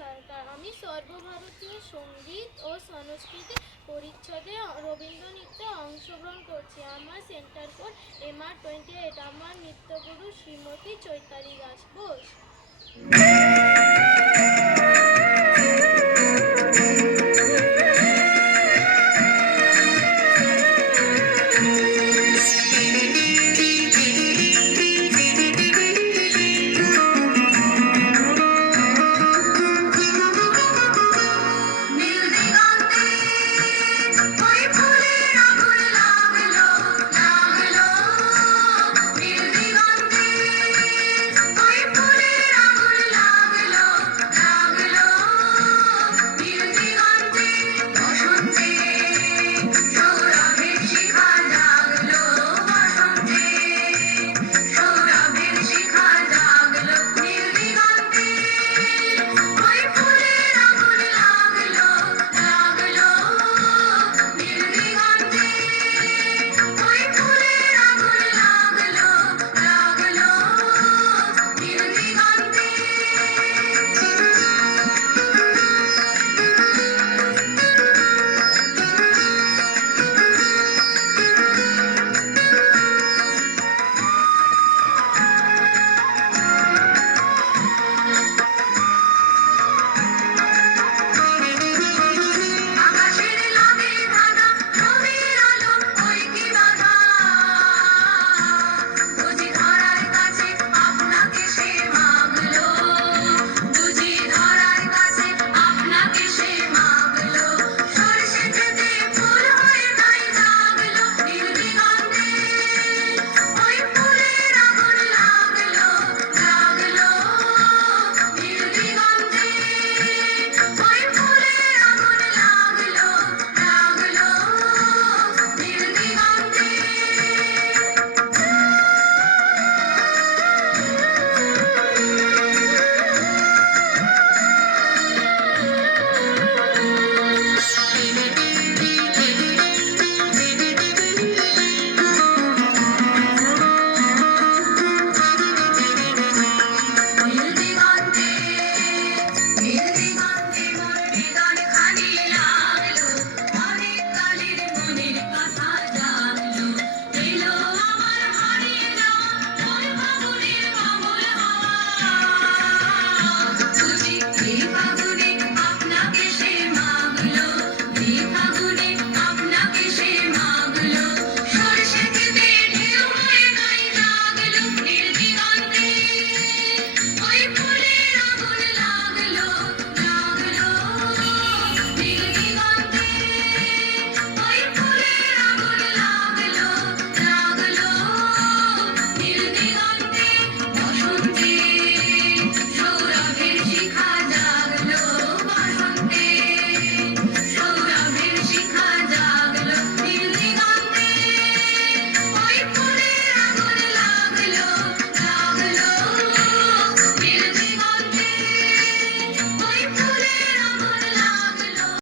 সরকার। আমি সর্বভারতীয় সঙ্গীত ও সংস্কৃতি পরিচ্ছদে রবীন্দ্রনৃত্যে অংশগ্রহণ করছি। আমার সেন্টার কোড MR 28। আমার নৃত্যগুরু শ্রীমতী চৈতালি দাস ঘোষ। আমার সেন্টার কোড MR 28। আমার নৃত্যগুরু শ্রীমতী চৈতালি দাস ঘোষ। আমার সেন্টার কোড MR 28। আমার নৃত্যগুরু শ্রীমতী চৈতালি দাস ঘোষ। আমার সেন্টার কোড MR 28। আমার নৃত্যগুরু শ্রীমতী চৈতালি দাস ঘোষ।